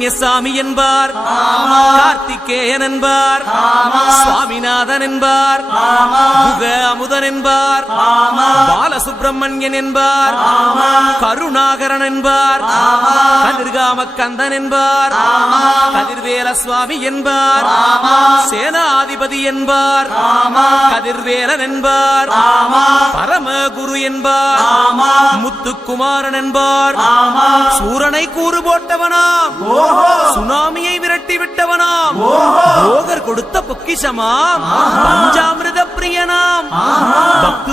சுப்பிரமணிய சாமி என்பார் கார்த்திகேயன் என்பார். சுவாமிநாதன் என்பார். முக அமுதன் என்பார். பாலசுப்பிரமணியன் என்பார். கருணாகரன் என்பார். கதிர்காம கந்தன் என்பார். கதிர்வேல சுவாமி என்பார். சேனாதிபதி என்பார். கதிர்வேலன் என்பார். பரமகுரு என்பார். முத்துக்குமாரன் என்பார். சூரனை கூறு போட்டவனாம். சுனாமியை விரட்டி விட்டவனாம். போகர் கொடுத்த பொக்கிஷமாம். பஞ்சாமிரத பிரியனாம்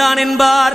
குன்றக்குடியான் என்பார்.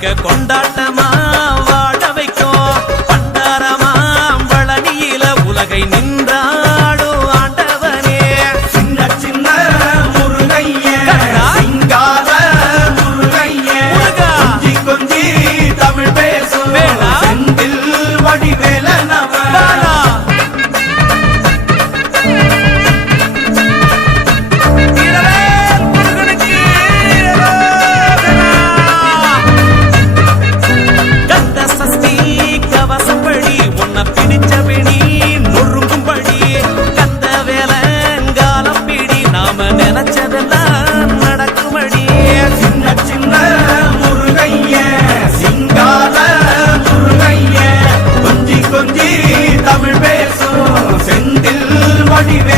que con முருகைய